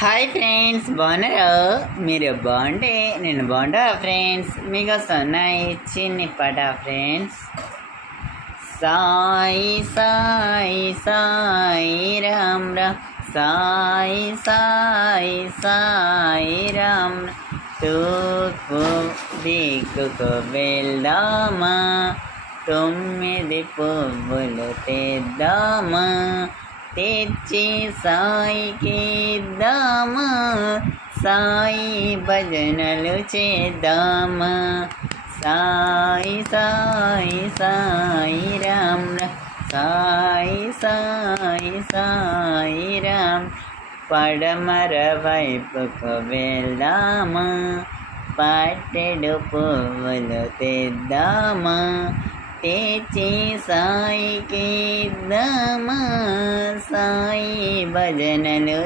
Hi friends, బాగున్నారా? మీరు బాగుంటే నేను బాగుంటా ఫ్రెండ్స్. మీకోసం ఉన్నాయి చిన్ని పాట ఫ్రెండ్స్. సాయి సాయి సాయి రామ్ రామ్, సాయి సాయి సాయి రామ్ రామ్. తూర్పు దిక్కుకు వెళ్దామా, 9 పువ్వులు తెద్దామా, తెచ్చి సాయికి ఇద్దామా, సాయి భజనలు చేద్దామా. సాయి సాయి సాయి రామ్ రామ్, సాయి సాయి సాయి రామ్. పడమర వైపుకు వెళ్దామా, పట్టెడు పువ్వులు తెద్దామా, తెచ్చి సాయికి ఇద్దామా, సాయి భజనలు